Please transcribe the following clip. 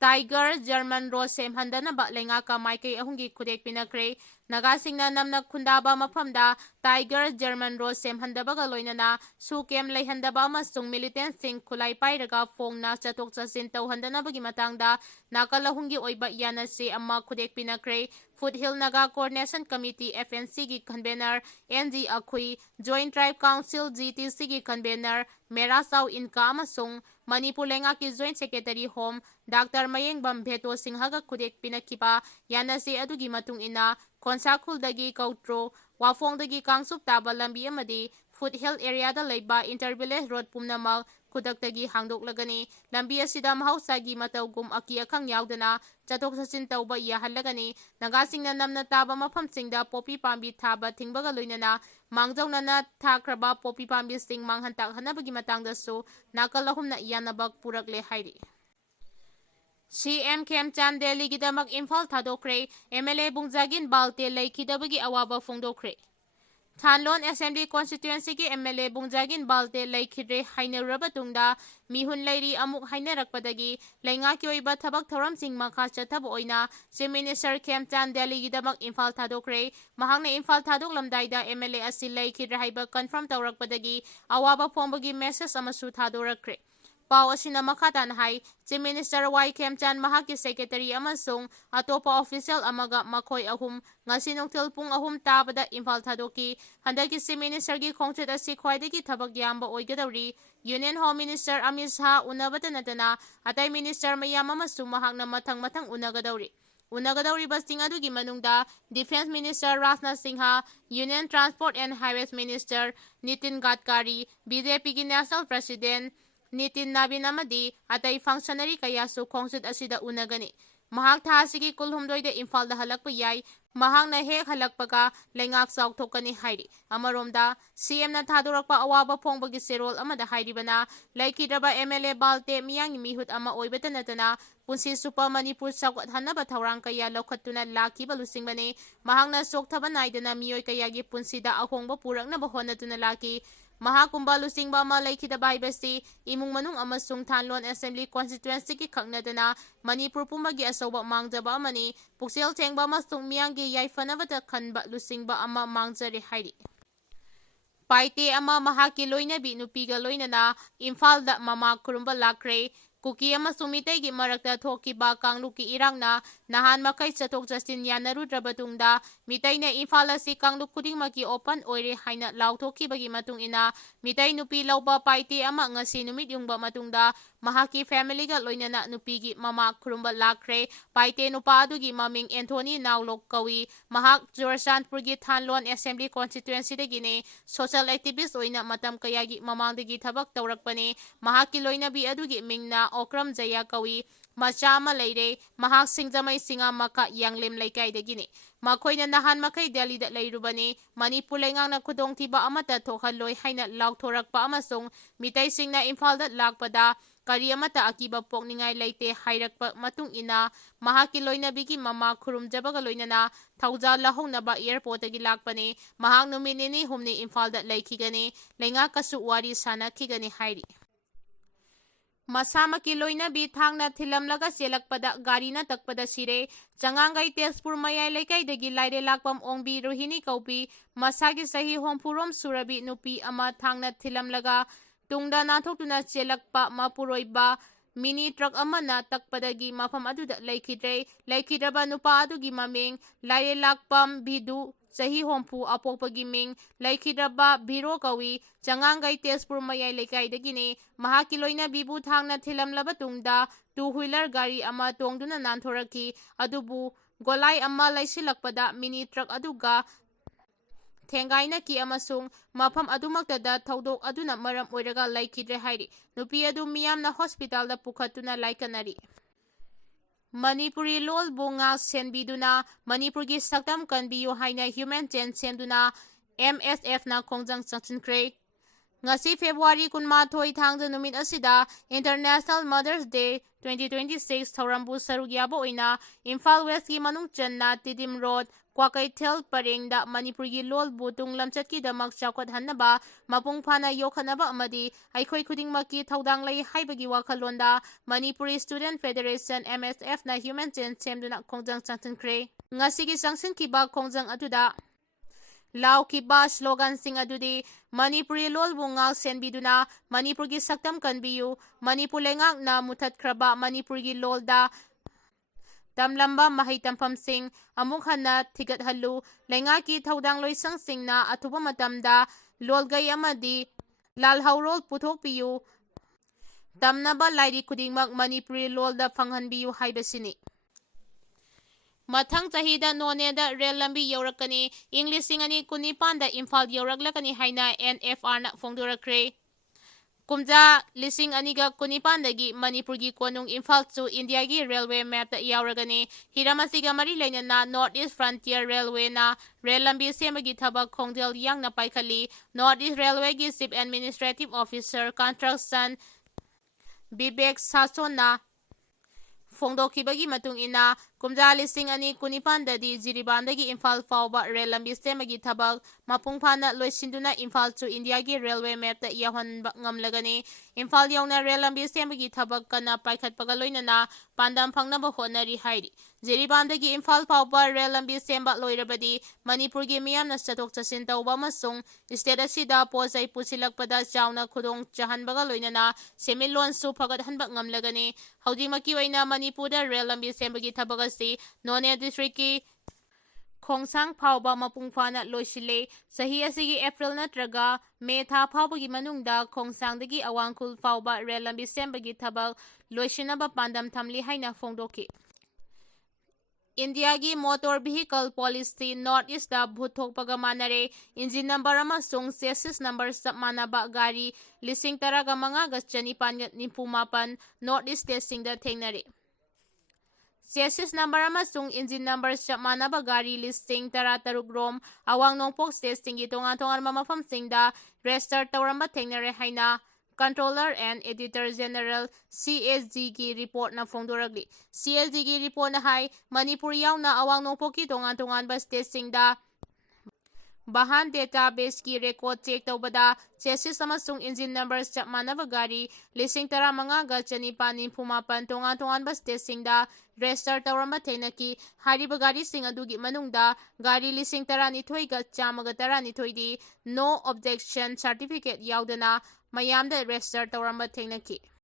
Tiger German Road Semhandaba Lengaka Maikei Ahungi Khutyek Pinakhre Nagasingna Namna Khundaba Mafamda Tiger German Road Semhandabaga Loinana Sukem Leihandaba Amasung Militant Sing Khulai Pairaga Phongna Chatok Chasin Tauhandanabagi Matangda Nakalahungi Oiba Yanase Amma Khutyek Pinakhre Foothill Naga Coordination Committee FNC gi convener NG Akhui Joint Tribe Council GTC gi convener Mera Sau Inka Amasung Manipur Lengaki Joint Secretary Home Dr. Mayengbam Bheto Singhaga Khutyek Pinakhiba Yanase Adugi Matung Ina Konsakhul-dagi Kautro Wafong-dagi Kangsup Taba Lambi Amadi Foothill area da Leiba Intervillage Road Pumnamal Kudak-dagi Hangdoklagani Lambi asida Mahawsagi Matawgum Aki Akhang Yaudana Chatok Chasin Tauba Yahalagani Nagasingna Namna Taba Mafamsingda Poppy Pambi Thaba Thingbaga Loinana Mangjawnana Thakraba Poppy Pambi Sing Manghantak Hanabagi Matangdasu Nakalahumna Yanabak Purakle Hairi CM Khemchan Delhi Gidamak Imphal Thadokre MLA Bungjagin Balte Laikidabagi Awaba Fongdokre Thanlon Assembly Constituency ki MLA Bungjagin Balte Laikidre Hainaraba Tungda Mihun Lairi Amuk Hainerakpadagi Laingaki Oiba Thabak Thoram Sing Makha Chathab Oina Chief Minister Khemchan Delhi Gidamak Imphal Thadokre Mahangna Imphal Thadoklamdaida MLA asi Laikidre Haiba confirm Tawrakpadagi Awaba Fombagi message amasu Thadorakre Pao asina makatan hai Chief Minister Y Khemchan mahaki secretary amasung atopa official amaga makhoi ahum ngasi nokthel pung ahum tabada Imphal Thadoki handaki Chief Minister gi khongchet asi khwaidagi thabak yamba oigadawri Union Home Minister Amit Shah unabata natana atai minister mayam amasung mahakna mathang unagadawri Unagadawri basting adugi manungda Defense Minister Rajnath Singha Union Transport and Highways Minister Nitin Gadkari BJP gi National President Nitin Nabin Amadi atay functionary kaya su khongsit asida unagani mahak thasigi kulhumdoida Imphal da halakpa yai mahak na hek halakpaga lengak sauk thokani hairi amaromda CM na thadorakpa awaba phongbagi serol amada hairibana laikidraba MLA Balte miyang mihut ama oibata natana punsi supa Manipur sakwat hanaba thawrang kaya lokhatuna lakiba lusingbane mahak na sokthaba naidana miyoi kayagi punsida ahongba puraknaba honatuna laki Mahakumba Lusingba ama Laikidaba haibasi imung manung amasung Thanlon Assembly Constituency ki khaknadana Manipur pumagi asoba mangjaba amani puksel thengba amasung miyanggi yaifanabata khanba Lusingba ama mangjari hairi Paite ama mahaki loinabi nupiga loinana Imphal da mama kurumba lakre Kuki amasung Meitei gi marakta thokiba Kanglu ki irangna nahan makai chatok Justin yanarudraba tungda Meitei na Imphal asi Kanglu khudingmaki open oire haina lauthokibagi matung ina Meitei nupi lauba paite ama ngasi numit yungba matungda mahaki family ga loinana nupi gi mama kurumba lakre paite nupa adugi maming Anthony Naulok kawi mahak Jorshanpur gi Thanlon Assembly Constituency dagine social activist oina matam kayagi mamangdagi thabak tawrakpane mahaki loinabi adugi mingna Okram Jaya kawi macha ama leire mahak singjamai singa maka yanglem leikaidagine makoina nahan makai Delhi da leirubane Manipur lengang na khudongthiba amata thokhaloi haina lauthorakpa amasung Meitei singna Imphal da lakpada kari amata akiba pokningai leite hairakpa matung ina mahaki loinabigi mama khurumjabaga loinana thauja lahongnaba airport agi lakpane mahak numinini humni Imphal da leikigane lenga kasu wari sana khigane hairi Masamaki loinabi thangna thilamlaga chelakpada garina takpada Sire Changangai Tezpur Mayai Leikaidagi Laire Lakpam Ongbi Rohini Kaupi Masagi Sahi Hompurom Surabi Nupi ama thangna thilamlaga tungda nathokuna chelakpa mapuroiba mini truck amana takpadagi mafam aduda laikidraba nupa adugi maming Laire Lakpam Bidu Sahi Hompu apokpagi ming laikidraba biro kawi Changangai Tezpur Mayai Leikaidagine mahaki loina bibu thangna thilamlaba tungda two-wheeler gari ama tongduna nanthoraki adubu golai ama laisilakpada mini truck aduga Thengaina ki amasung mafam adumaktada thaudok aduna maram oiraga laikidre hairi nupi adu miyamna hospital da pukhatuna laikanari Manipuri lol bunga senbiduna Manipurgi saktam kanbiyo haina human chain semduna MSF na kongjang changchinkre ngasi February 12 thangja numit asida International Mother's Day 2026 thorambu sarugyabo oina Imphal West ki manung channa Tidim Road Kwakaitel parengda Manipurgi lolbu tunglamchatkidamak chawkhathannaba mapung phana yokhanaba amadi aikhoi khudingmakki thaudang lei haibagi wakhalonda Manipuri Student Federation MSF na human chain semduna khongjang changthinkhre. Ngasigi changsinkiba khongjang aduda laukiba slogan sing adudi Manipuri lolbu ngak senbiduna Manipurgi saktam kanbiyu Manipur lengak na muthatkraba Manipurgi lolda tamlamba mahai tampham sing amuk hanna thigat hallu lengaki thaudang loisang singna athuba matamda lolgai amadi lalhaurol puthok piyu tamnaba lairi khudingmak Manipuri lolda phanghanbiyu haibasini. Mathang chahida noneda rail lambi yaurakani English singani kunipanda Imphal yauraklakani haina NFR na phongdorakre. Kumja lising aniga kunipandagi Manipurgi konung Imphal to India gi railway map da yauragani hiramasiga mari lainana North East Frontier Railway na rail lambi semagi thabak khongdel yang na paikhali North East Railway gi Chief Administrative Officer Construction Bibek Sason na phongdokhibagi matung ina kumja lising ani kunipandadi jiribandagi Imphal fauba rail lambi semagi thabak mapung phana loisinduna Imphal to India gi railway map ta yahon ngamlagani Imphal yauna rail lambi semagi thabak kana paikhatpaga loinana pandam phangnaba honari hairi jiribandagi Imphal fauba rail lambi semba loirabadi Manipur gi miyamna chatok chasin tawba masung state asida posai pusilakpada chauna khudong chahanbaga loinana semilon su phagat hanba ngamlagani haujimaki oina Manipur da rail lambi sembagi thabak asi None district ki khongsang phauba mapung phana loisile sahi asigi April natraga May tha phaubagi manungda khongsangdagi awangkhul phauba rail lambi sembagi thabak loisinaba pandam thamli haina phongdoki. India gi motor vehicle policy North East da bhuthokpaga manare engine number amasung chassis number sap manaba gari lising taraga manga ga chanipan nipumapan North East state da thengnare. Chassis number amasung engine number sap manaba gari listing tara taruk rom awang nongpok state singi tongan mamafam singda register tawramba thengnare haina Controller and Editor General CSG ki report na phongdoragli. CSG ki report na hai Manipur yauna awang nongpoki tongan ba state singda bahan database ki record check tawbada chassis amasung engine numbers chap manaba gari lising tara manga ga chanipan pumapan tongan ba state singda register tawramba thenaki hariba gari sing adugi manungda gari lising tara ni thoi ga chamaga tara ni thoi di no objection certificate yaudana mayamda register tawramba thenaki.